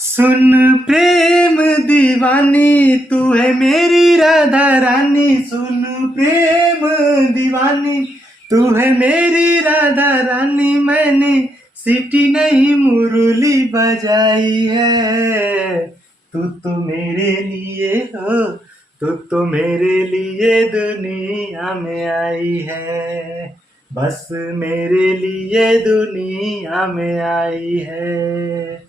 सुन प्रेम दीवानी तू है मेरी राधा रानी। सुन प्रेम दीवानी तू है मेरी राधा रानी। मैंने सीटी नहीं मुरली बजाई है। तू तो मेरे लिए हो, तू तो मेरे लिए दुनिया में आई है। बस मेरे लिए दुनिया में आई है।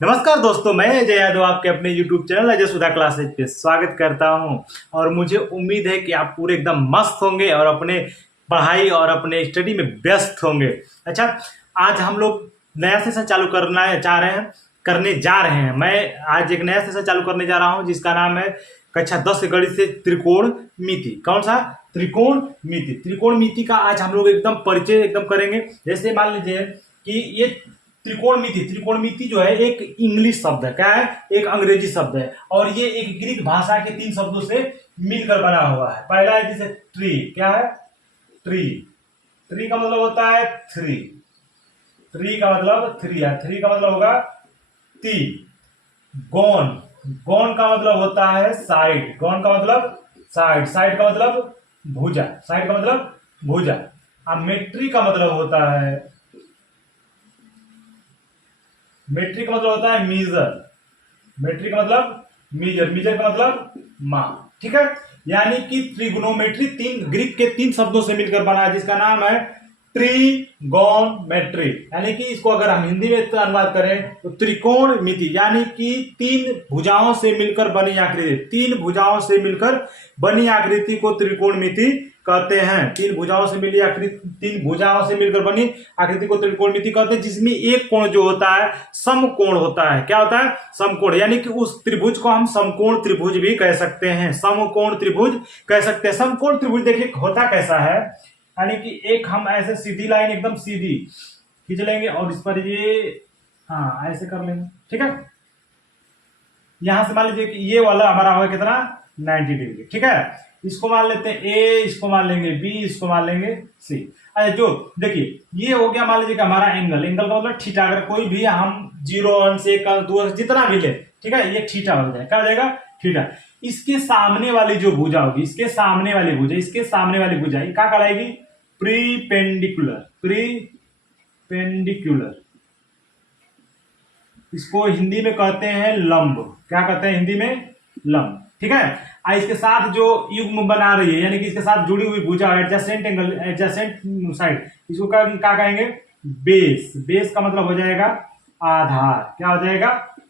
नमस्कार दोस्तों, मैं जय यादव आपके अपने YouTube चैनल अजय सुधा क्लासेज पे स्वागत करता हूं। और मुझे उम्मीद है कि आप पूरे एकदम मस्त होंगे और अपने पढ़ाई और अपने स्टडी में व्यस्त होंगे। अच्छा, आज हम लोग नया सेशन चालू करने जा रहे हैं। मैं आज एक नया सेशन चालू करने जा रहा हूं जिसका नाम है कक्षा 10 के गणित से त्रिकोणमिति। कौन सा? त्रिकोणमिति। त्रिकोणमिति का आज हम लोग एकदम परिचय एकदम करेंगे। जैसे मान लीजिए कि ये त्रिकोणमिति जो है एक इंग्लिश शब्द है। क्या है? एक अंग्रेजी शब्द है और ये एक ग्रीक भाषा के 3 शब्दों से मिलकर बना हुआ है। पहला है जैसे ट्री। क्या है? ट्री। ट्री का मतलब होता है 3। ट्री का मतलब 3 है। 3 का मतलब होगा 3। गॉन। गॉन का मतलब होता है साइड। गॉन का मतलब साइड। साइड का मतलब भुजा। साइड का मतलब भुजा। अब मेट्री का मतलब होता है, मेट्रिक का मतलब होता है मीजर। मेट्रिक का मतलब मीजर। मीजर का मतलब माप। ठीक है, यानी कि ट्रिग्नोमेट्री 3 ग्रीक के 3 शब्दों से मिलकर बना है जिसका नाम है ट्रिगोनमेट्री। यानी कि इसको अगर हम हिंदी में अनुवाद करें तो त्रिकोणमिति, यानी कि 3 भुजाओं से मिलकर बनी आकृति। 3 भुजाओं से मिलकर बनी आकृति को त्रिकोणमिति कहते हैं। 3 भुजाओं से मिली आकृति, 3 भुजाओं से मिलकर बनी आकृति को त्रिकोणमिति कहते हैं, जिसमें एक कोण जो होता है समकोण होता है। क्या होता है? समकोण। यानी कि उस त्रिभुज को हम समकोण त्रिभुज भी कह सकते हैं, समकोण त्रिभुज कह सकते हैं। समकोण त्रिभुज देखिए होता कैसा है, यानी कि एक हम ऐसे सीधी लाइन एकदम सीधी खींच लेंगे और इस पर ये ऐसे कर लेंगे। ठीक है, यहां से मान लीजिए कि ये वाला हमारा होगा कितना? 90 डिग्री। ठीक है, इसको मान लेते हैं ए, इसको मान लेंगे बी, इसको मान लेंगे सी। अच्छा, जो देखिए ये हो गया मान लीजिए कि हमारा एंगल। एंगल का मतलब थीटा। अगर कोई भी हम 0 अंश 1 अंश 2 अंश जितना भी ले, ठीक है, ये थीटा हो जाएगा। क्या हो जाएगा? थीटा। इसके सामने वाली जो भुजा होगी, इसके सामने वाली भुजा ये क्या कहलाएगी? प्रीपेंडिकुलर। प्रीपेंडिकुलर। इसको हिंदी में कहते हैं लंब। क्या कहते हैं हिंदी में? लंब। ठीक है, इसके साथ जो युग्म बना रही है, यानी कि इसके साथ जुड़ी हुई भुजा, एडजेसेंट एंगल, एडजेसेंट साइड, इसको क्या कहेंगे? बेस। बेस का मतलब हो जाएगा आधार। क्या हो जाएगा?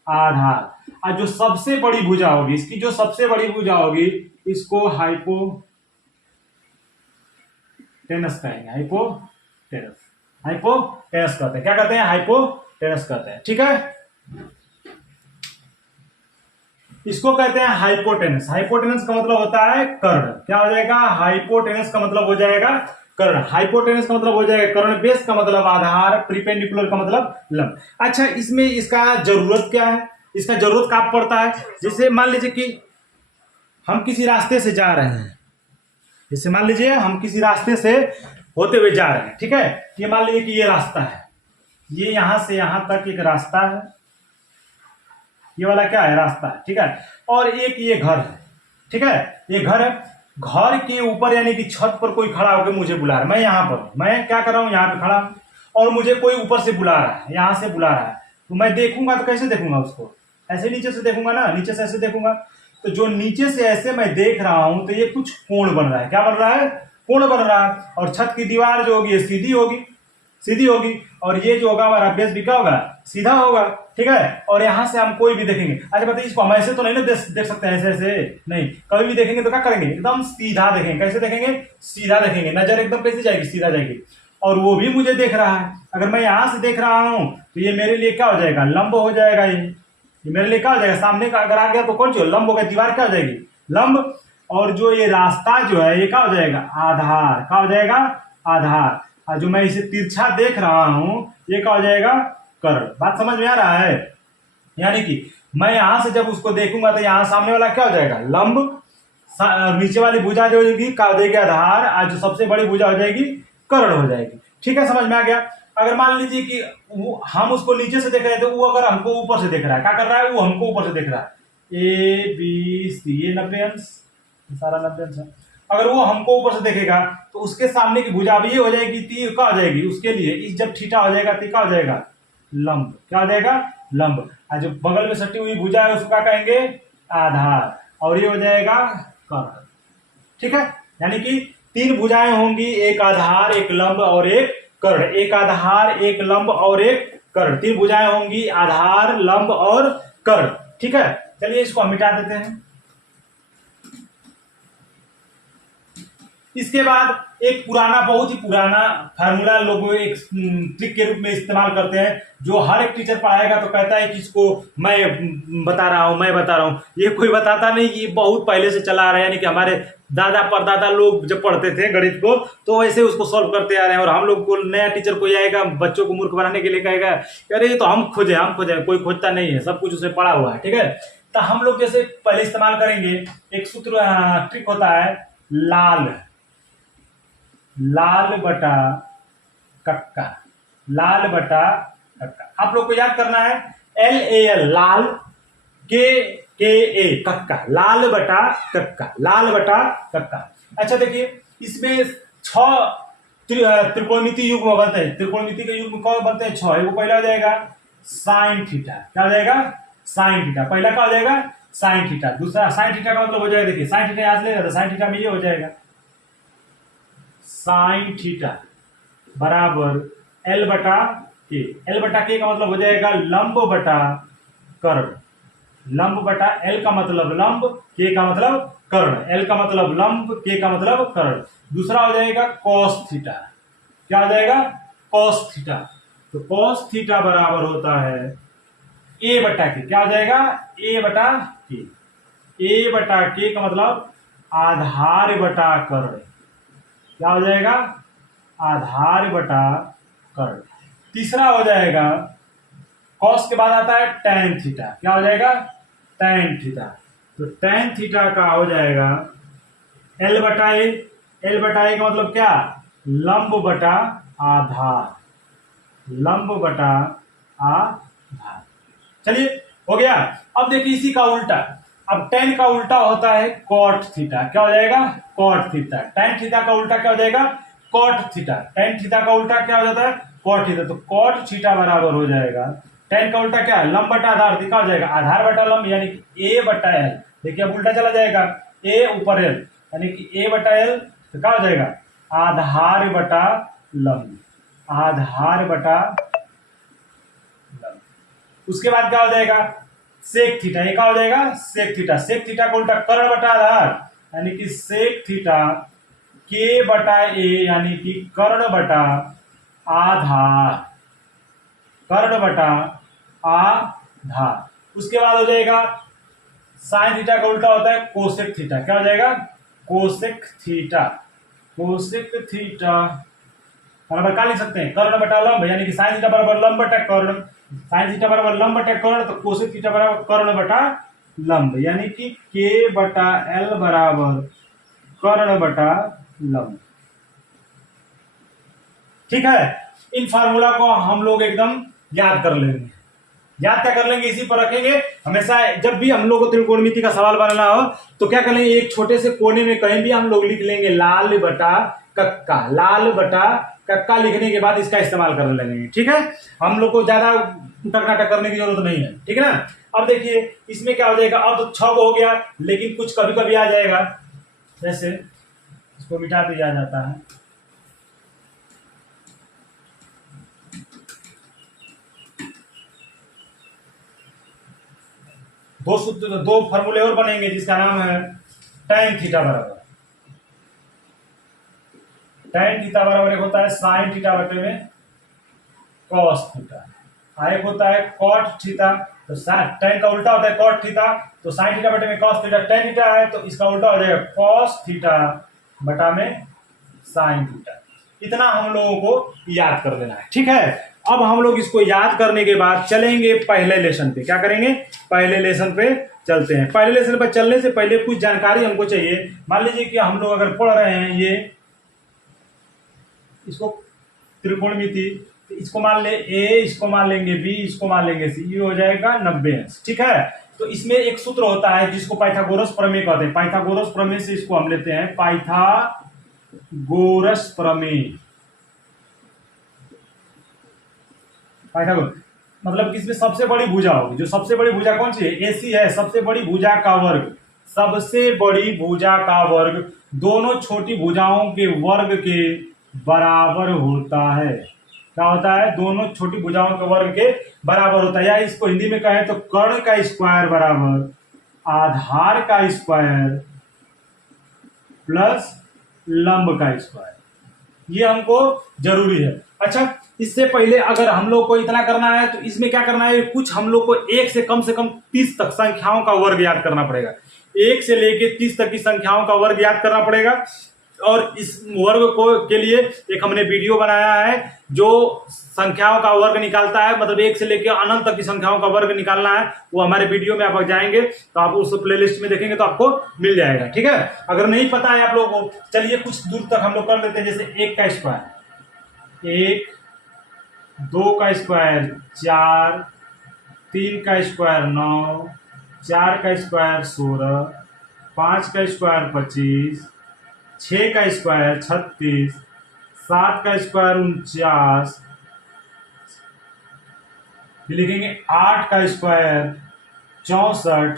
आधार। और जो सबसे बड़ी भुजा होगी, इसकी जो सबसे बड़ी भुजा होगी, इसको हाइपोटेनस कहेंगे। हाइपोटेनस कहते हैं। क्या कहते हैं? हाइपोटेनस कहते हैं। ठीक है, इसको कहते हैं हाइपोटेनस। हाइपोटेनस का मतलब होता है कर्ण। क्या हो जाएगा? हाइपोटेनस का मतलब हो जाएगा कर्ण। हाइपोटेनस का मतलब हो जाएगा कर्ण। बेस का मतलब आधार। प्रीपेंडिकुलर का मतलब लंब। अच्छा, इसमें इसका जरूरत क्या है? इसका जरूरत कब पड़ता है? जैसे मान लीजिए कि हम किसी रास्ते से जा रहे हैं। जैसे मान लीजिए हम किसी रास्ते से होते हुए जा रहे हैं। ठीक है, ये मान लीजिए कि ये रास्ता है, ये यहां से यहां तक एक रास्ता है। ये वाला क्या है? रास्ता है। ठीक है, और एक ये घर है। ठीक है, ये घर है। घर के ऊपर यानी कि छत पर कोई खड़ा होकर मुझे बुला रहा है। मैं यहाँ पर, मैं क्या कर रहा हूँ? यहाँ पे खड़ा हूँ और मुझे कोई ऊपर से बुला रहा है, यहाँ से बुला रहा है। तो मैं देखूंगा तो कैसे देखूंगा उसको? ऐसे नीचे से देखूंगा ना, नीचे से ऐसे देखूंगा। तो जो नीचे से ऐसे मैं देख रहा हूं तो ये कुछ कोण बन रहा है। क्या बन रहा है? कोण बन रहा है। और छत की दीवार जो होगी ये सीधी होगी और ये जो होगा हमारा बेस भी क्या होगा? सीधा होगा। ठीक है, और यहां से हम कोई भी देखेंगे। अच्छा बताइए, इसको हम ऐसे तो नहीं ना देख सकते हैं, ऐसे नहीं। कभी भी देखेंगे तो क्या करेंगे? एकदम सीधा देखेंगे। कैसे देखेंगे? सीधा देखेंगे। नजर एकदम कैसे जाएगी? सीधा जाएगी। और वो भी मुझे देख रहा है। अगर मैं यहां से देख रहा हूं तो ये मेरे लिए क्या हो जाएगा? लंब हो जाएगा। ये मेरे लिए क्या हो जाएगा? सामने का अगर आ गया तो कौन जो लंब हो गया? दीवार क्या हो जाएगी? लंब। और जो ये रास्ता जो है ये क्या हो जाएगा? आधार। क्या हो जाएगा? आधार। और जो मैं इसे तिरछा देख रहा हूं ये क्या हो जाएगा? कर्ण। बात समझ में आ रहा है? यानी कि मैं यहां से जब उसको देखूंगा तो यहां सामने वाला क्या हो जाएगा? लंब। नीचे वाली भुजा जो होगी क्या हो जाएगी? आधार। और जो सबसे बड़ी भुजा हो जाएगी कर्ण हो जाएगी। ठीक है, समझ में आ गया? अगर मान लीजिए कि हम उसको नीचे से देख रहे थे, वो अगर हमको ऊपर से देख रहा है, क्या कर रहा है, वो हमको ऊपर से देख रहा है, ए बी सी, ये 90 अंश, सारा 90 अंश है। अगर वो हमको ऊपर से देखेगा तो उसके सामने की भुजा भी ये हो जाएगी, ती क्या हो जाएगी उसके लिए, इस जब थीटा हो जाएगा तो क्या हो जाएगा, लंब। क्या हो जाएगा, लंब। और जो बगल में सटी हुई भुजा है उसको क्या कहेंगे, आधार, और ये हो जाएगा कर्ण। ठीक है, यानी कि 3 भुजाएं होंगी, एक आधार, एक लंब और एक कर्ण। एक आधार, एक लंब और एक कर्ण, 3 भुजाएं होंगी, आधार, लंब और कर्ण। ठीक है, चलिए इसको हम मिटा देते हैं। इसके बाद एक पुराना, बहुत ही पुराना फार्मूला लोग एक ट्रिक के रूप में इस्तेमाल करते हैं, जो हर एक टीचर पढ़ाएगा तो कहता है कि इसको मैं बता रहा हूं, मैं बता रहा हूं। ये कोई बताता नहीं, ये बहुत पहले से चला आ रहा है, यानी कि हमारे दादा परदादा लोग जब पढ़ते थे गणित को तो वैसे उसको सॉल्व करते आ रहे हैं। और हम लोग को नया टीचर कोई आएगा बच्चों को मूर्ख बनाने के लिए कहेगा अरे ये तो हम खोजे, कोई खोजता नहीं है, सब कुछ उसे पड़ा हुआ है। ठीक है, तो हम लोग जैसे पहले इस्तेमाल करेंगे, एक सूत्र ट्रिक होता है, लाल बटा कक्का, लाल बटा कक्का। आप लोग को याद करना है, LAL लाल, के कक्का, लाल बटा कक्का, लाल बटा कक्का। अच्छा देखिए, इसमें 6 त्रिकोणमिति युग्म बनते हैं। त्रिकोणमिति के युग्म कौन बनते हैं, 6। वो पहला हो जाएगा साइन थीटा। क्या हो जाएगा, साइन थीटा। पहला क्या हो जाएगा, साइन थीटा। दूसरा साइन थीटा का मतलब हो जाएगा, देखिए साइन थीटा याद लेगा तो साइन थीटा में ये हो जाएगा, साइन थीटा बराबर L बटा के। L बटा के का मतलब हो जाएगा लंब बटा कर्ण। लंब बटा L का मतलब लंब, के का मतलब कर्ण। L का मतलब लंब, के का मतलब कर्ण। दूसरा हो जाएगा कॉस थीटा। क्या हो जाएगा, कॉस थीटा। तो कॉस थीटा बराबर होता है A बटा के। क्या हो जाएगा, A बटा के। A बटा के का मतलब आधार बटा कर्ण। क्या हो जाएगा, आधार बटा कर्ण। तीसरा हो जाएगा, कॉस के बाद आता है tan थीटा। क्या हो जाएगा, tan थीटा। तो tan थीटा का हो जाएगा L बटा ए। L बटा ए का मतलब क्या, लंब बटा आधार, लंब बटा आधार। चलिए हो गया। अब देखिए इसी का उल्टा, अब tan का उल्टा होता है cot थीटा। क्या हो जाएगा, cot थीटा। tan थीटा का उल्टा क्या हो जाएगा, cot थीटा। tan थीटा का उल्टा क्या हो जाता है, cot थीटा। तो cot थीटा बराबर हो जाएगा, tan का उल्टा क्या है, लंब बटा आधार, क्या हो जाएगा, आधार बटा लंब, यानी कि A बटा L। देखिए अब उल्टा चला जाएगा, A ऊपर L, यानी कि A बटा L। तो क्या हो जाएगा, आधार बटा लंब, आधार बटा लंब। उसके बाद क्या हो जाएगा, सेक थीटा। ये क्या हो जाएगा, सेक थीटा। सेक थीटा का उल्टा कर्ण बटा आधार, यानी कि सेक थीटा के बटा ए, यानी कि कर्ण बटा आधार, कर्ण बटा आधार। उसके बाद हो जाएगा साइन थीटा का उल्टा होता है कोसेक थीटा। क्या हो जाएगा, कोसेक थीटा। कोसेक थीटा बराबर क्या लिख सकते हैं, कर्ण बटा लंब, यानी कि साइन थीटा बराबर लंब बटा कर्ण। साइन थीटा बराबर लंब बटा कर्ण, तो कोसेक थीटा बराबर कर्ण बटा लंब, यानी कि के बटा एल बराबर कर्ण बटा लंब। ठीक है, इन फार्मूला को हम लोग एकदम याद कर लेंगे। याद क्या कर लेंगे, इसी पर रखेंगे हमेशा। जब भी हम लोग को त्रिकोणमिति का सवाल बनाना हो तो क्या करेंगे, एक छोटे से कोने में कहीं भी हम लोग लिख लेंगे लाल बटा कक्का। लाल बटा कक्का लिखने के बाद इसका इस्तेमाल करने लगेंगे। ठीक है, हम लोग को ज्यादा उटक नाटक करने की जरूरत नहीं है। ठीक है ना। अब देखिए इसमें क्या हो जाएगा, अब तो 6 हो गया, लेकिन कुछ कभी कभी आ जाएगा, जैसे इसको मिटा दिया जाता है। दो फॉर्मूले और बनेंगे, जिसका नाम है tan थीटा बराबर। tan थीटा बराबर एक होता है sin थीटा बटे में cos थीटा, एक होता है cot थीटा। तो tan का उल्टा होता है cot थीटा, तो sin थीटा बटे में cos थीटा। tan थीटा है तो इसका उल्टा हो जाएगा cos थीटा बटा में sin थीटा। इतना हम लोगों को याद कर लेना है। ठीक है, अब हम लोग इसको याद करने के बाद चलेंगे पहले लेसन पे। क्या करेंगे, पहले लेसन पे चलते हैं। पहले लेसन पे चलने से पहले कुछ जानकारी हमको चाहिए। मान लीजिए कि हम लोग अगर पढ़ रहे हैं ये, इसको त्रिकोणमिति तो इसको मान ले ए, इसको मान लेंगे बी, इसको मान लेंगे सी, ये हो जाएगा 90 अंश। ठीक है, तो इसमें एक सूत्र होता है जिसको पाइथागोरस प्रमेय कहते हैं। पाइथागोरस प्रमेय से इसको हम लेते हैं पाइथागोरस प्रमेय। पाइथागोरस मतलब कि इसमें सबसे बड़ी भुजा होगी, जो सबसे बड़ी भुजा कौन सी है, एसी है। सबसे बड़ी भुजा का वर्ग, सबसे बड़ी भुजा का वर्ग दोनों छोटी भुजाओं के वर्ग के बराबर होता है। क्या होता है, दोनों छोटी भुजाओं के वर्ग के बराबर होता है। या इसको हिंदी में कहें तो कर्ण का स्क्वायर बराबर आधार का स्क्वायर प्लस लंब का स्क्वायर, ये हमको जरूरी है। अच्छा, इससे पहले अगर हम लोग को इतना करना है तो इसमें क्या करना है, कुछ हम लोग को 1 से कम 30 तक संख्याओं का वर्ग याद करना पड़ेगा। 1 से लेके 30 तक की संख्याओं का वर्ग याद करना पड़ेगा। और इस वर्ग को के लिए एक हमने वीडियो बनाया है जो संख्याओं का वर्ग निकालता है, मतलब 1 से लेकर अनंत तक की संख्याओं का वर्ग निकालना है। वो हमारे वीडियो में आप जाएंगे तो आप उस प्लेलिस्ट में देखेंगे तो आपको मिल जाएगा। ठीक है, अगर नहीं पता है आप लोगों को, चलिए कुछ दूर तक हम लोग कर लेते हैं। जैसे 1 का स्क्वायर 1, 2 का स्क्वायर 4, 3 का स्क्वायर 9, 4 का स्क्वायर 16, 5 का स्क्वायर 25, 6 का स्क्वायर 36, 7 का स्क्वायर 49, लिखेंगे 8 का स्क्वायर 64,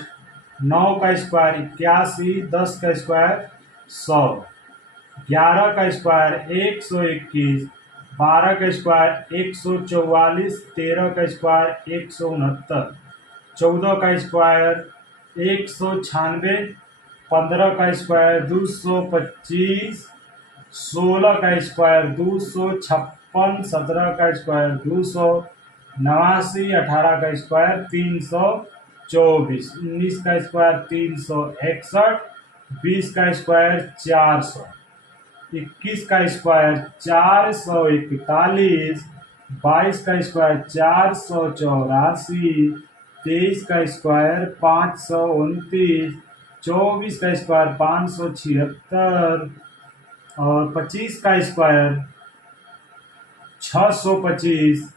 9 का स्क्वायर 81, 10 का स्क्वायर 100, 11 का स्क्वायर 121, 12 का स्क्वायर 144, 13 का स्क्वायर 169, 14 का स्क्वायर 196, 15 का स्क्वायर 225, 16 का स्क्वायर 256, 17 का स्क्वायर 289, 18 का स्क्वायर 324, 19 का स्क्वायर 361, 20 का स्क्वायर 400, 21 का स्क्वायर 441, 22 का स्क्वायर 484, 23 का स्क्वायर 529, 24 का स्क्वायर 576 और 25 का स्क्वायर 625,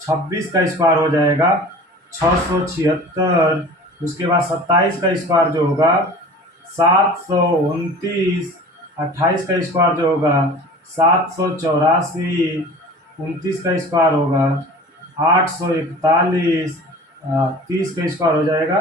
26 का स्क्वायर हो जाएगा 676, उसके बाद 27 का स्क्वायर जो होगा 729, 28 का स्क्वायर जो होगा 784, 29 का स्क्वायर होगा 841, 30 का स्क्वायर हो जाएगा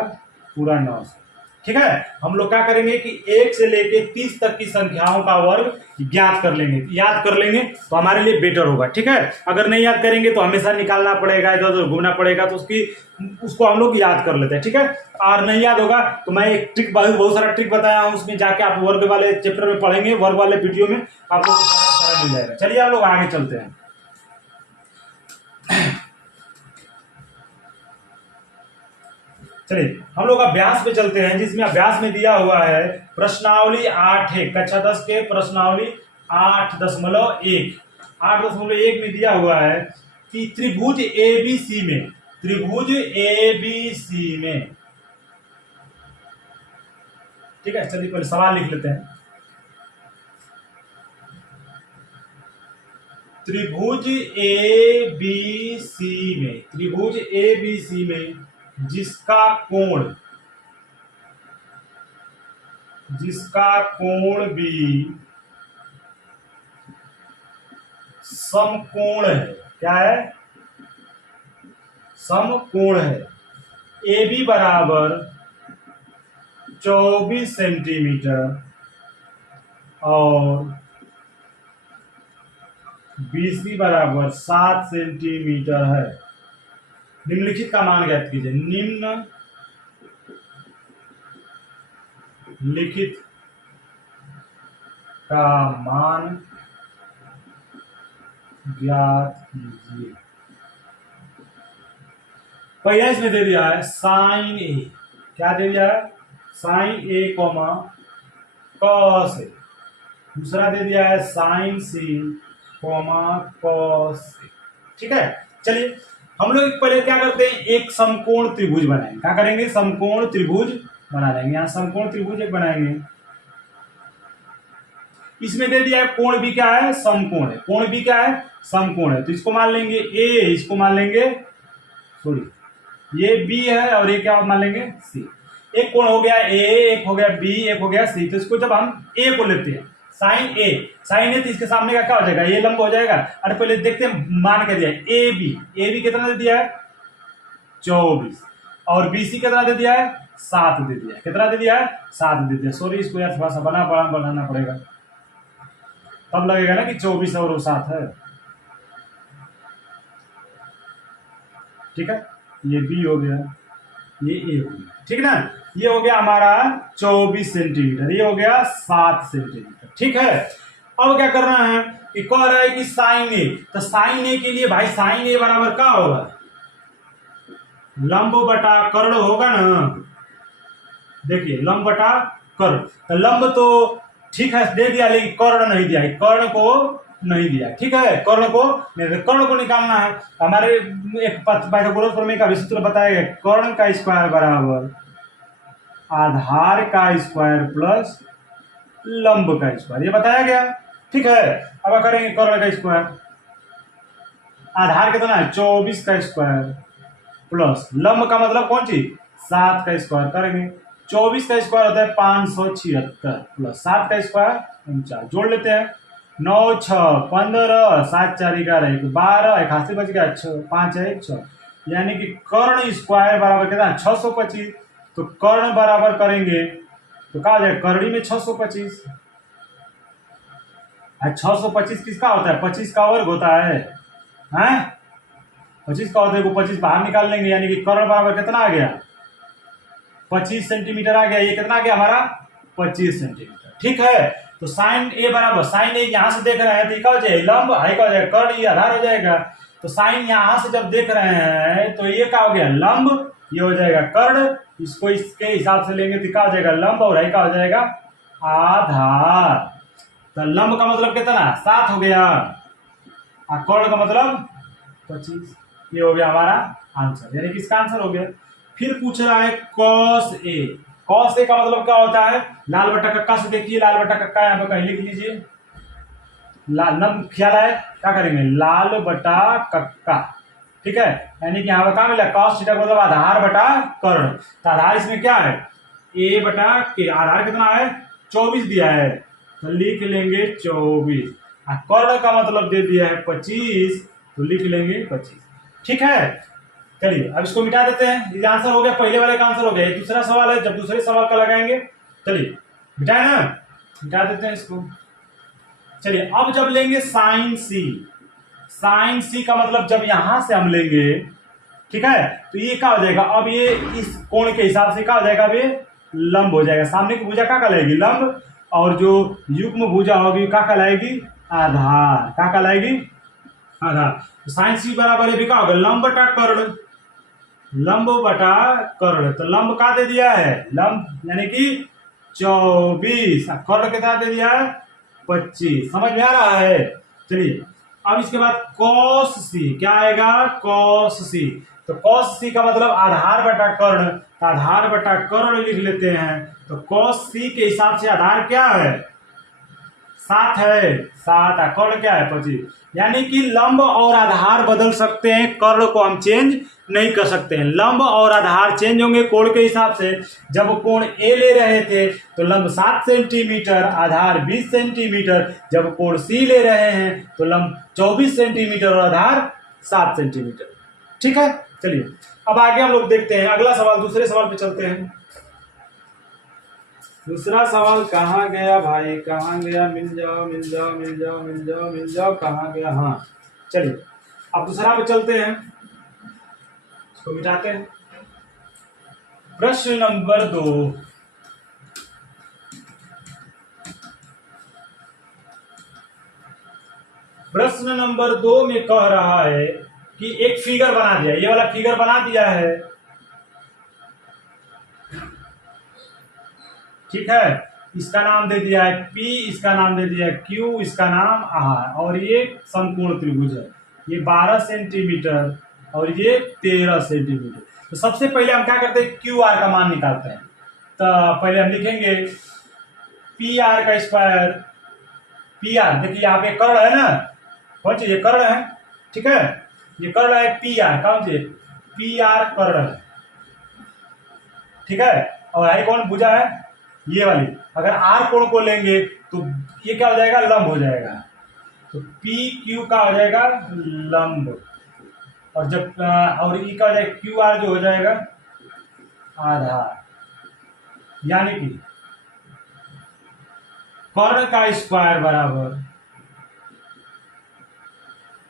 पूरा 900। ठीक है, हम लोग क्या करेंगे कि 1 से लेके 30 तक की संख्याओं का वर्ग ज्ञात कर लेंगे। याद कर लेंगे तो हमारे लिए बेटर होगा। ठीक है, अगर नहीं याद करेंगे तो हमेशा निकालना पड़ेगा, इधर उधर घूमना पड़ेगा, तो उसको हम लोग याद कर लेते हैं। ठीक है, और नहीं याद होगा तो मैं एक ट्रिक, बहुत सारा ट्रिक बताया हूं, उसमें जाके आप वर्ग वाले चैप्टर में पढ़ेंगे, वर्ग वाले वीडियो में आपको सारा मिल जाएगा। चलिए हम लोग आगे चलते हैं। चलिए हम लोग अभ्यास पे चलते हैं, जिसमें अभ्यास में दिया हुआ है प्रश्नावली 8 है, कक्षा 10 के प्रश्नावली 8.1 में दिया हुआ है कि त्रिभुज एबीसी में, त्रिभुज एबीसी में, ठीक है, चलिए पहले सवाल लिख लेते हैं। त्रिभुज एबीसी में, त्रिभुज एबीसी में जिसका कोण भी समकोण है। क्या है, समकोण है। ए बी बराबर 24 सेंटीमीटर और बीसी बराबर 7 सेंटीमीटर है। निम्नलिखित का मान ज्ञात कीजिए। निम्नलिखित का मान ज्ञात कीजिए। पहला इसमें दे दिया है साइन ए, क्या दे दिया है, sign A comma cos A. दूसरा दे दिया है sign C comma cos A. ठीक है, चलिए हम लोग पहले क्या करते हैं, एक समकोण त्रिभुज बनाएंगे। क्या करेंगे, समकोण त्रिभुज बना लेंगे। यहाँ समकोण त्रिभुज एक बनाएंगे। इसमें दे दिया है कोण भी क्या है, समकोण है। कोण भी क्या है, समकोण है। तो इसको मान लेंगे ए, इसको मान लेंगे, सॉरी ये बी है और ये क्या मान लेंगे, सी। एक कोण हो गया ए, एक हो गया बी, एक हो गया सी। तो इसको जब हम ए को लेते हैं, साइन ए, साइन ए, तो इसके सामने का क्या हो जाएगा, ये लंब हो जाएगा। अरे पहले देखते हैं, मान के दिया ए बी कितना दे दिया है, 24, और बीसी कितना दे दिया है, 7 दे दिया है। कितना दे दिया है, 7 दे दिया। सॉरी इसको यार थोड़ा सा बनाना पड़ेगा, तब लगेगा ना कि 24 और 7 है। ठीक है, ये बी हो गया, ये ए हो गया, ठीक है ना। ये हो गया हमारा 24 सेंटीमीटर, ये हो गया 7 सेंटीमीटर। ठीक है, अब क्या करना है कि कह रहा है कि साइन ए, तो साइन ए के लिए भाई साइन ए बराबर क्या होगा, लंब बटा कर्ण होगा ना। देखिए लंब बटा कर्ण, तो लंब तो ठीक है दे दिया, लेकिन कर्ण नहीं दिया, कर्ण को नहीं दिया। ठीक है, कर्ण को नहीं, कर्ण को निकालना है। हमारे एक पाइथागोरस प्रमेय का सूत्र बताया, कर्ण का स्क्वायर बराबर आधार का स्क्वायर प्लस लंब का स्क्वायर, ये बताया गया। ठीक है, अब करेंगे कर्ण का स्क्वायर, आधार कितना है 24 का स्क्वायर प्लस लंब का मतलब कौन चीज 7 का स्क्वायर करेंगे। 24 का स्क्वायर होता है 576 प्लस 7 का स्क्वायर 49, जोड़ लेते हैं। 9 6 15 7 4 11 12, 1 हाथ से बच गया 6, 5 है 1 6, यानी कि कर्ण स्क्वायर बराबर कितना 625। तो कर्ण बराबर करेंगे तो क्या हो जाएगा, करणी में 625, 625 किसका होता है, 25 का वर्ग होता है, हैं 25 का होता है, 25 बाहर निकाल लेंगे, यानी कि कर्ण बराबर कितना आ गया 25 सेंटीमीटर आ गया। ये कितना आ गया हमारा 25 सेंटीमीटर। ठीक है, तो साइन ए बराबर, साइन ए यहां से देख रहे हैं तो क्या हो जाएगा, लंब हाई का हो जाएगा, कर्ण ये आधार हो जाएगा। तो साइन यहां से जब देख रहे हैं तो ये क्या हो गया लंब, ये हो जाएगा कर्ण, इसको इसके हिसाब से लेंगे तो क्या हो जाएगा लंब, और हाई का हो जाएगा आधार। तो लंब का मतलब कितना 7 हो गया, और कर्ण का मतलब 25। ये हो गया हमारा आंसर, यानी कि इसका आंसर हो गया। फिर पूछ रहा है कॉस ए, कॉस ए का मतलब क्या होता है, लाल बटा कक्का से देखिए, लाल बटा कक्का यहाँ पे कहीं लिख लीजिए, लाल नम ख्याल है क्या करेंगे, लाल बटा कक्का। ठीक है, यानी कि यहाँ पर क्या मिला कॉस थीटा का मतलब आधार बटा कर्ण। तो आधार इसमें क्या है ए बटा के, आधार कितना है 24 दिया है, तो लिख लेंगे 24, और कर्ण का मतलब दे दिया है 25, तो लिख लेंगे 25। ठीक है, चलिए अब इसको मिटा देते हैं, ये आंसर हो गया, पहले वाले का आंसर हो गया। ये दूसरा सवाल है, जब दूसरे सवाल का लगाएंगे। चलिए मिटाए ना, मिटा देते हैं इसको। चलिए अब जब लेंगे साइन सी, साइन सी का मतलब जब यहां से हम लेंगे, ठीक है, तो ये क्या हो जाएगा, अब ये इस कोण के हिसाब से क्या हो जाएगा, अब ये लंब हो जाएगा। सामने की भुजा क्या कहलाएगी लंब, और जो युग्म भुजा होगी क्या कहलाएगी आधार, क्या कहलाएगी आधार। तो साइन सी बराबर है क्या होगा लंब बटा कर्ण, लंब बटा कर्ण। तो लंब का दे दिया है लंब यानी कि 24, कर्ण कितना दे दिया है 25। समझ में आ रहा है। चलिए अब इसके बाद कॉस सी क्या आएगा, कॉस सी। तो कॉस सी का मतलब आधार बटा कर्ण, तो आधार बटा कर्ण लिख लेते हैं। तो कॉस सी के हिसाब से आधार क्या है 7 है, 7, कर्ण क्या है 25। यानी कि लंब और आधार बदल सकते हैं, कर्ण को हम चेंज नहीं कर सकते हैं। लंब और आधार चेंज होंगे कोण के हिसाब से। जब कोण ए ले रहे थे तो लंब 7 सेंटीमीटर, आधार 20 सेंटीमीटर। जब कोण सी ले रहे हैं तो लंब 24 सेंटीमीटर और आधार 7 सेंटीमीटर। ठीक है, चलिए अब आगे हम लोग देखते हैं अगला सवाल, दूसरे सवाल पे चलते हैं। दूसरा सवाल कहाँ गया भाई, कहाँ गया, मिल जाओ मिल जाओ मिल जाओ मिल जाओ मिल जाओ, कहाँ गया। हाँ चलिए अब दूसरा पे चलते हैं, इसको मिटाते हैं। प्रश्न नंबर 2, प्रश्न नंबर 2 में कह रहा है कि एक फिगर बना दिया, ये वाला फिगर बना दिया है। ठीक है, इसका नाम दे दिया है P, इसका नाम दे दिया है Q, इसका नाम R, और ये समकोण त्रिभुज है। ये 12 सेंटीमीटर और ये 13 सेंटीमीटर। तो सबसे पहले हम क्या करते हैं QR का मान निकालते हैं। तो पहले हम लिखेंगे PR का स्क्वायर पी आर, देखिए यहाँ पे कर्ण है ना, कौन सी ये कर्ण है, ठीक है, ये कर्ण है पी आर, कौन सी पी आर कर्ण है, ठीक है। और आई कौन भुजा है, ये वाली। अगर आर कोण को लेंगे तो ये क्या हो जाएगा, लंब हो जाएगा, तो पी क्यू का हो जाएगा लंब, और जब और ई का हो जाएगा क्यू आर जो हो जाएगा आधार, यानी कि कर्ण का स्क्वायर बराबर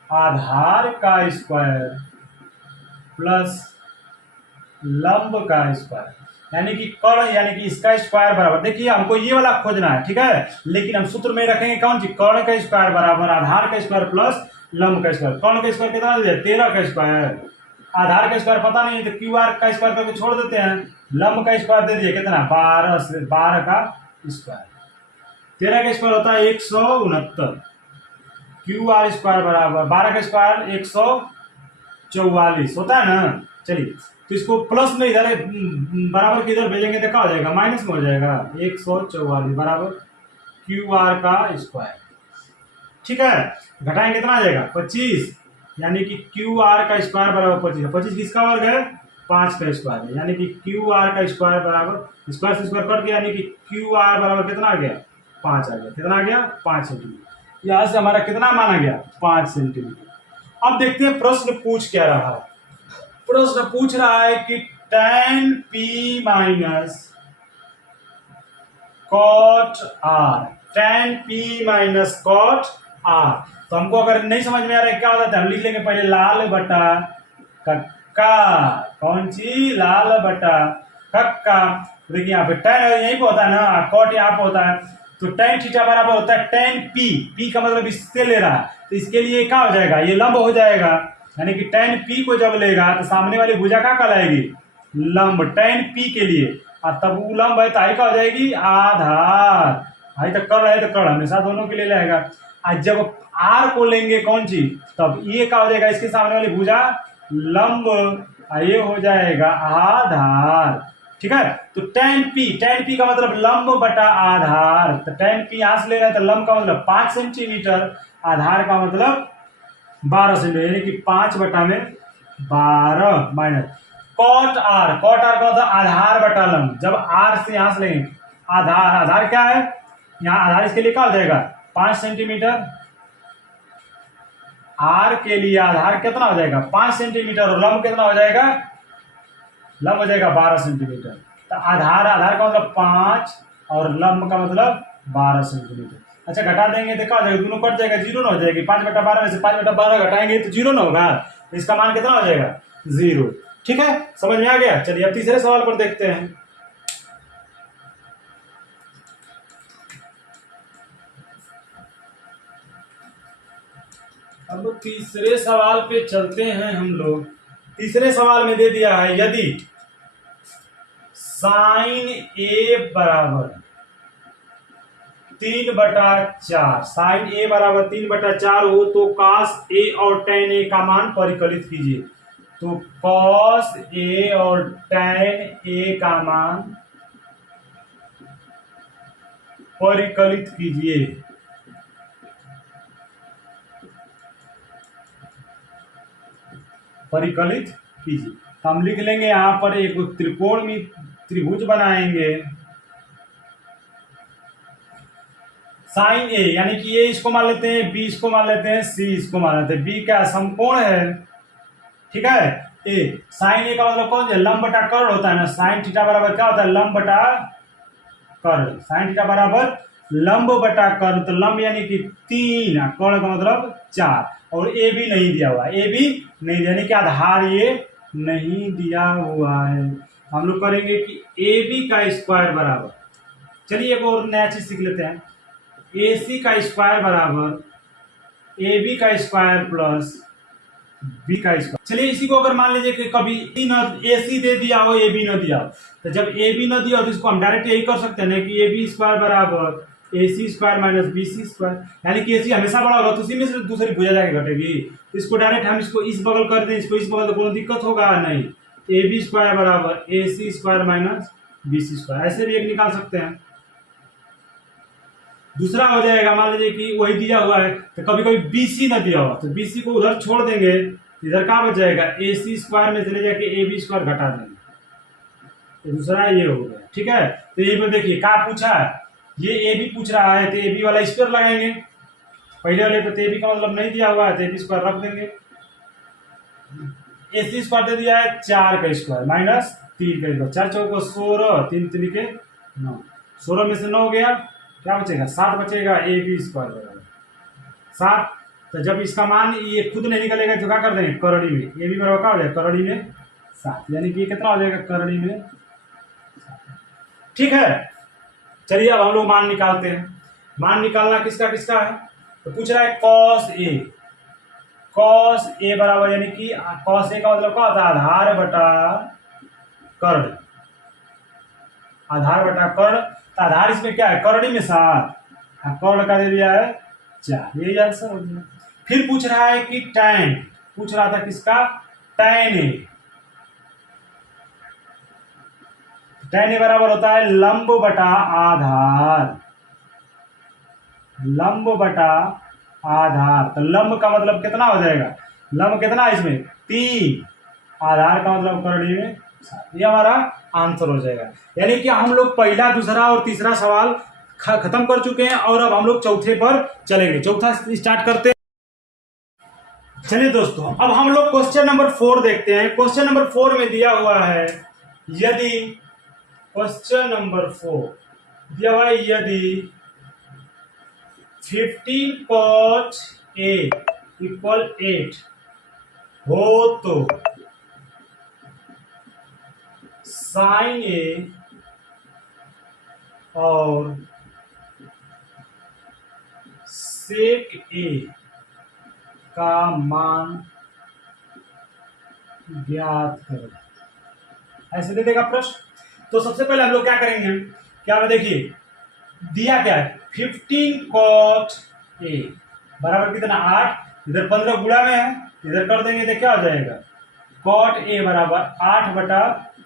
आधार का स्क्वायर प्लस लंब का स्क्वायर, यानी कि कर्ण यानी कि इसका स्क्वायर बराबर, देखिए हमको ये वाला खोजना है, ठीक है, लेकिन हम सूत्र में रखेंगे कौन सी, कर्ण का स्क्वायर बराबर आधार का स्क्वायर प्लस लंब का स्क्वायर। कर्ण का स्क्वायर कितना दे दिया, 13 का स्क्वायर, आधार का स्क्वायर पता नहीं है तो क्यू आर का स्क्वायर करके छोड़ देते हैं, लंब का स्क्वायर दे दिए कितना 12 का स्क्वायर, 13 का स्क्वायर होता है 169, क्यू आर स्क्वायर बराबर 12 का स्क्वायर 144 होता है ना। चलिए तो इसको प्लस में इधर बराबर के इधर भेजेंगे तो क्या हो जाएगा, माइनस में हो जाएगा, 144 बराबर क्यू आर का स्क्वायर, ठीक है। घटाएंगे कितना आ जाएगा 25, यानी कि क्यू आर का स्क्वायर बराबर 25, 25 किसका वर्ग है, 5 का स्क्वायर है, यानी कि क्यू आर का स्क्वायर बराबर स्क्वायर से स्क्वायर कट गया, यानी कि क्यू आर बराबर कितना आ गया 5 आ गया, कितना आ गया 5 सेंटीमीटर। यहाँ से हमारा कितना माना गया 5 सेंटीमीटर। अब देखते हैं प्रश्न पूछ क्या रहा है। प्रश्न पूछ रहा है कि tan p minus cot R, tan p minus cot R. तो हमको अगर नहीं समझ में आ रहा है क्या होता है, हम लिख लेंगे पहले लाल बटा कक्का, कौन सी लाल बटा कक्का। देखिए यहाँ पे tan यहीं पे होता है ना, कॉट यहाँ पे होता है, तो tan थीटा बराबर होता है tan p, p का मतलब इससे ले रहा है, तो इसके लिए क्या हो जाएगा, ये लंब हो जाएगा, यानी कि tan p को जब लेगा तो सामने वाली भुजा क्या कहलाएगी, लंब, tan p के लिए, और तब वो लंब है तो आई क्या हो जाएगी आधार, आई तो कर्ण है तो कर्ण हमेशा दोनों के लिए रहेगा। आज जब r को लेंगे कौन सी, तब ये क्या हो जाएगा, इसके सामने वाली भुजा लंब, ये हो जाएगा आधार, ठीक है। तो tan p का मतलब लंब बटा आधार, तो tan p यहां से ले रहा है तो लंब का मतलब 5 सेंटीमीटर, आधार का मतलब 12 सेंटीमीटर, यानी कि 5 बटा में 12 माइनस कॉट आर का मतलब आधार बटा लंब, जब आर से यहां से लेंगे आधार क्या है, यहाँ आधार इसके लिए क्या हो जाएगा 5 सेंटीमीटर, आर के लिए आधार कितना हो जाएगा 5 सेंटीमीटर, और लंब कितना हो जाएगा, लंब हो जाएगा 12 सेंटीमीटर। तो आधार का मतलब 5 और लंब का मतलब 12 सेंटीमीटर। अच्छा घटा देंगे तो क्या हो जाएगा, दोनों कट जाएगा, जीरो ना हो जाएगी, 5/12 में से 5/12 घटाएंगे तो जीरो ना होगा, तो इसका मान कितना हो जाएगा 0, ठीक है, समझ में आ गया। चलिए अब तीसरे सवाल पर देखते हैं। अब तीसरे सवाल पे चलते हैं हम लोग। तीसरे सवाल में दे दिया है यदि साइन ए बराबर 3/4, साइन ए बराबर 3/4 हो तो कॉस ए और tan ए का मान परिकलित कीजिए। तो कॉस ए और tan ए का मान परिकलित कीजिए। परिकलित कीजिए, हम लिख लेंगे यहां पर एक त्रिकोण में त्रिभुज बनाएंगे, साइन ए यानी कि ए इसको मान लेते हैं, बी इसको मान लेते हैं, सी इसको मान लेते हैं, बी क्या समकोण है, ठीक है। ए साइन ए का मतलब कौन है, लंब बटा कर्ण होता है ना, साइन थीटा बराबर क्या होता है लंब बटा कर्ण, साइन थीटा बराबर लंब बटा कर्ण, तो लंब यानी कि 3, कर्ण का मतलब 4, और ए भी नहीं दिया हुआ, ए भी नहीं दिया, यानी कि आधार ये नहीं दिया हुआ है। हम लोग करेंगे कि ए बी का स्क्वायर बराबर, चलिए एक और नया चीज सीख लेते हैं, ए सी का स्क्वायर बराबर ए बी का स्क्वायर प्लस बी का स्क्वायर। चलिए इसी को अगर मान लीजिए कि कभी ए सी दे दिया हो ए बी न दिया हो, तो जब ए बी न दिया हो तो इसको हम डायरेक्ट यही कर सकते हैं ना कि ए बी स्क्वायर बराबर A C square minus B C square, यानी कि ए सी हमेशा बड़ा होगा तो उसी में से दूसरी भुजा जाके घटेगी, तो इसको डायरेक्ट हम इसको इस बगल कर दें, इसको इस बगल, तो कोई दिक्कत होगा नहीं, ए बी स्क्वायर बराबर A C square minus B C square, ऐसे भी एक निकाल सकते हैं। दूसरा हो जाएगा, मान लीजिए कि वही दिया हुआ है तो कभी कभी बीसी ना दिया हुआ तो बीसी को उधर छोड़ देंगे, इधर क्या बच जाएगा, ए सी स्क्वायर में चले जाके ए बी स्क्वायर घटा देंगे, तो दूसरा ये हो गया। ठीक है, तो यही पर देखिए क्या पूछा है, ये ए बी पूछ रहा है तो ए बी वाला स्क्वायर लगाएंगे, पहले वाले पे तो ए बी का मतलब नहीं दिया हुआ है तो ए बी स्क्वायर रख देंगे। ए सी स्क्वायर दे दिया है 4 का स्क्वायर माइनस 3 का स्क्वायर, 4 चौको 16, 3 3 9, 16 में से 9 गया, क्या बचेगा 7 बचेगा, ए बी स्क्वायर बराबर 7। तो जब इसका मान ये खुद नहीं निकलेगा तो क्या कर देंगे करड़ी में, ए बी बराबर क्या हो जाएगा करड़ी में 7, यानी कि कितना हो जाएगा करड़ी में 7। ठीक है, चलिए अब हम लोग मान निकालते हैं। मान निकालना किसका किसका है, तो पूछ रहा है कॉस ए, कॉस ए बराबर यानी कि कॉस ए का मतलब क्या होता है आधार बटा कर्ण, आधार बटा कर्ण, तो आधार इसमें क्या है करणी में 7, कर्ण का दे दिया है 4, यही आंसर हो गया। फिर पूछ रहा है कि टैन, पूछ रहा था किसका टैन ए, टैन ए बराबर होता है लंब बटा आधार, लंब बटा आधार, तो लंब का मतलब कितना हो जाएगा, लंब कितना है इसमें 3, आधार का मतलब करणी में 7, ये हमारा आंसर हो जाएगा। यानी कि हम लोग पहला दूसरा और तीसरा सवाल खत्म कर चुके हैं और अब हम लोग चौथे पर चलेंगे, चौथा स्टार्ट करते हैं। चलिए दोस्तों अब हम लोग क्वेश्चन नंबर 4 देखते हैं। क्वेश्चन नंबर 4 में दिया हुआ है यदि, क्वेश्चन नंबर 4 दिया हुआ है यदि 15 cot a इक्वल 8 हो तो साइन ए और सेक ए का मान ज्ञात करें, ऐसे दे देगा प्रश्न। तो सबसे पहले हम लोग क्या करेंगे, क्या में देखिए दिया क्या है 15 cot ए बराबर कितना 8, इधर 15 गुणा में है, इधर कर देंगे तो क्या हो जाएगा cot ए बराबर 8 बटा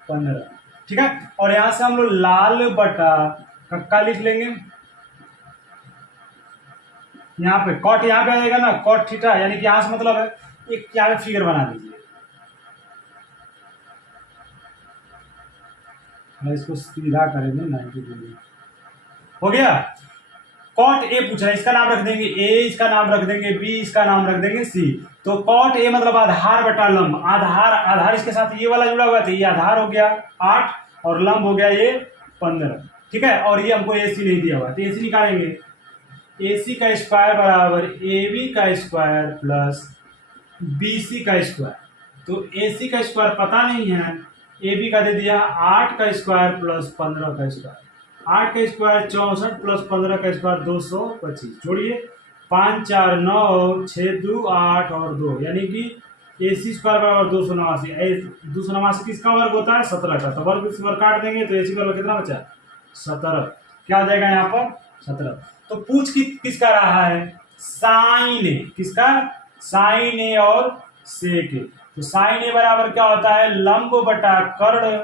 15। ठीक है, और यहां से हम लोग लाल बटा कक्का लिख लेंगे, यहाँ पे कॉट यहाँ पे आ जाएगा ना कॉट थीटा, यानी कि यहां से मतलब है एक क्या है फिगर बना दीजिए, इसको सीधा करेंगे 90 डिग्री, हो गया। कॉट ए पूछ रहा है, इसका नाम रख देंगे ए, इसका नाम रख देंगे बी, इसका नाम रख देंगे सी। तो कॉट ए मतलब आधार बटा लंब, आधार आधार इसके साथ ये वाला जुड़ा हुआ था, ये आधार हो गया 8 और लंब हो गया ये 15। ठीक है, और ये हमको ए सी नहीं दिया हुआ तो ए सी निकालेंगे, ए सी का स्क्वायर बराबर ए बी का स्क्वायर प्लस बी सी का स्क्वायर। तो ए सी का स्क्वायर पता नहीं है, ए बी का दे दिया 8 का स्क्वायर प्लस 15 का स्क्वायर, 8 का स्क्वायर 64 प्लस 15 का स्क्वायर 225, जोड़िए 5 4 9 6 2 8 और 2, यानी कि ए सी स्क्वायर बराबर 289। 289 किसका वर्ग होता है 17 का, तो वर्ग से वर्ग काट देंगे तो ए सी वर्ग कितना बचा 17, क्या हो जाएगा यहाँ पर 17। तो पूछ किसका रहा है साइन ए, किसका साइन ए और सेक ए। तो साइन ए बराबर क्या होता है लंब बटा कर्ण,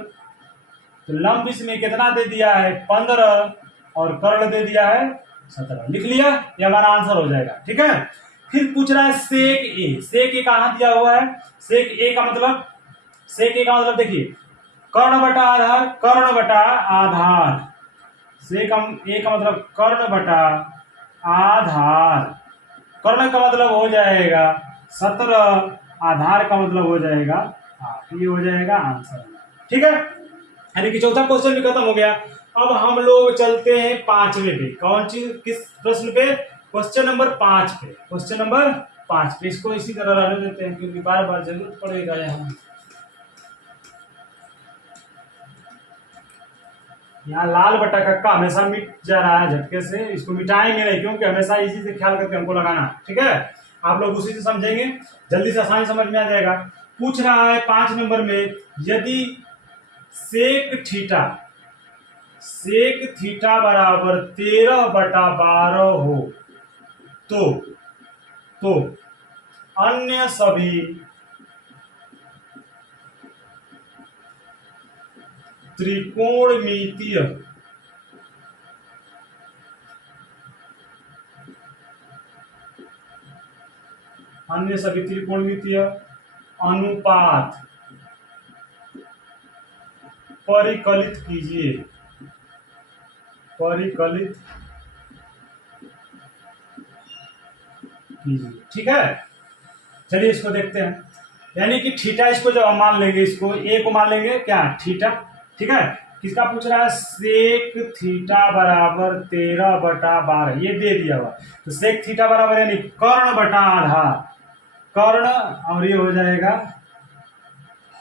तो लंब इसमें कितना दे दिया है 15 और कर्ण दे दिया है 17, लिख लिया, ये हमारा आंसर हो जाएगा। ठीक है, फिर पूछ रहा है सेक ए, सेक ए कहां दिया हुआ है, सेक ए का मतलब, सेक ए का मतलब देखिए कर्ण बटा आधार, कर्ण बटा आधार, सेक ए का मतलब कर्ण बटा आधार, कर्ण का मतलब हो जाएगा 17, आधार का मतलब हो जाएगा 8, ये हो जाएगा आंसर। ठीक है, यानी कि चौथा क्वेश्चन भी खत्म हो गया। अब हम लोग चलते हैं 5वें पे, कौन चीज किस प्रश्न पे, क्वेश्चन नंबर 5 पे, क्वेश्चन नंबर 5 पे। इसको इसी तरह रहने देते हैं क्योंकि बार बार जरूरत पड़ेगा यहाँ लाल बटा कक्का हमेशा मिट जा रहा है झटके से, इसको मिटाएंगे नहीं क्योंकि हमेशा इसी से ख्याल करके हमको लगाना। ठीक है, आप लोग उसी से समझेंगे, जल्दी से आसानी समझ में आ जाएगा। पूछ रहा है 5 नंबर में यदि सेक थीटा बराबर 13 बटा 12 हो तो अन्य सभी त्रिकोणमितीय अन्य सभी त्रिकोणमितीय अनुपात परिकलित कीजिए, परिकलित कीजिए। ठीक है, चलिए इसको देखते हैं। यानी कि थीटा, इसको जब हम मान लेंगे, इसको ए को मान लेंगे क्या, थीटा। ठीक है, किसका पूछ रहा है, सेक थीटा बराबर 13/12, ये दे दिया हुआ। तो सेक थीटा बराबर यानी कर्ण बटा आधार, कर्ण, और ये हो जाएगा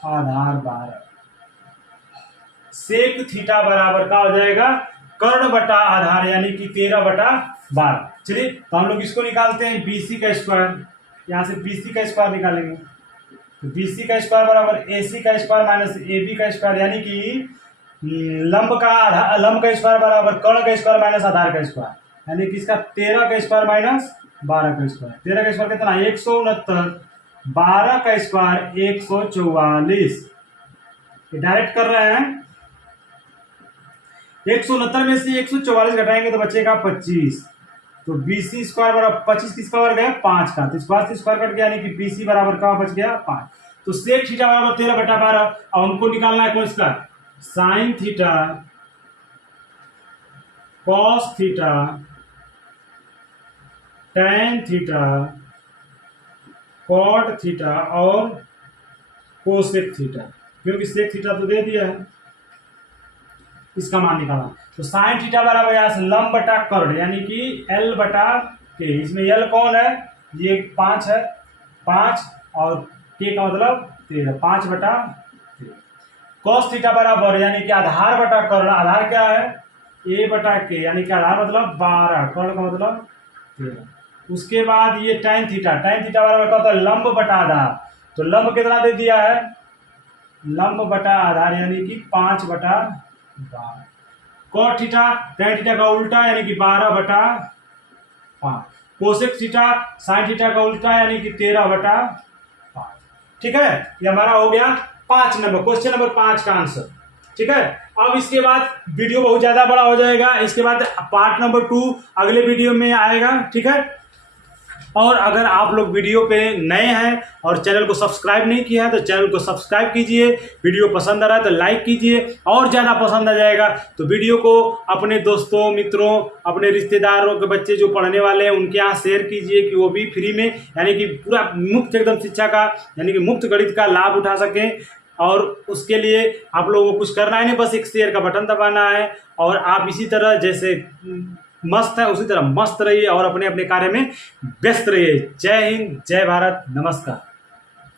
आधार 12। सेक थीटा बराबर का हो जाएगा कर्ण बटा आधार यानी कि 13/12। चलिए तो हम लोग इसको निकालते हैं, बीसी का स्क्वायर, यहां से बीसी का स्क्वायर निकालेंगे। तो बीसी का स्क्वायर बराबर एसी का स्क्वायर माइनस एबी का स्क्वायर, यानी कि लंब का आधार, लंब का स्क्वायर बराबर कर्ण का स्क्वायर माइनस आधार का स्क्वायर, यानी कि इसका 13 का स्क्वायर माइनस 12 का स्क्वायर। 13 का स्क्वायर कितना, 169, 12 का स्क्वायर 144। डायरेक्ट कर रहे हैं, 169 में से 144 घटाएंगे तो बचेगा 25। तो बीसी स्क्वायर बराबर 25 किसका वर्ग है, 5 का, तो इस बात से स्क्वायर कट गया, यानी कि बीसी बराबर का बच गया 5। तो सेक थीटा बराबर 13/12। अब हमको निकालना है कौन सा, sine theta, cos theta, tan theta, cot theta और कोसेक थीटा, क्योंकि सेक थीटा तो दे दिया है, इसका मान निकालना। तो साइन थीटा बराबर यहां से लंब बटा कर्ण, यानी कि एल बटा के, इसमें एल कौन है, ये 5 है, 5 और के का मतलब 13, 5/13। कॉस थीटा बराबर यानी कि आधार बटा कर्ण, आधार क्या है, ए बटा के, यानी कि आधार मतलब 12, कर्ण का मतलब 13। उसके बाद ये टैन थीटा, टैन थीटा बराबर क्या होता है, लंब बटा आधार। तो लंब कितना दे दिया है, लंब बटा आधार यानी कि 5/12। कॉट थीटा, टैन थीटा का उल्टा यानी कि 12/5। कोसेक थीटा, साइन थीटा का उल्टा यानी कि 13/5। ठीक है, ये हमारा हो गया 5 नंबर, क्वेश्चन नंबर 5 का आंसर। ठीक है, अब इसके बाद वीडियो बहुत ज्यादा बड़ा हो जाएगा, इसके बाद पार्ट नंबर 2 अगले वीडियो में आएगा। ठीक है, और अगर आप लोग वीडियो पे नए हैं और चैनल को सब्सक्राइब नहीं किया है तो चैनल को सब्सक्राइब कीजिए, वीडियो पसंद आ रहा है तो लाइक कीजिए, और ज़्यादा पसंद आ जाएगा तो वीडियो को अपने दोस्तों, मित्रों, अपने रिश्तेदारों के बच्चे जो पढ़ने वाले हैं उनके यहाँ शेयर कीजिए कि वो भी फ्री में, यानी कि पूरा मुफ्त एकदम शिक्षा का, यानी कि मुफ्त गणित का लाभ उठा सकें। और उसके लिए आप लोगों को कुछ करना है नहीं, बस एक शेयर का बटन दबाना है, और आप इसी तरह जैसे मस्त है उसी तरह मस्त रहिए और अपने अपने कार्य में व्यस्त रहिए। जय हिंद, जय भारत, नमस्कार।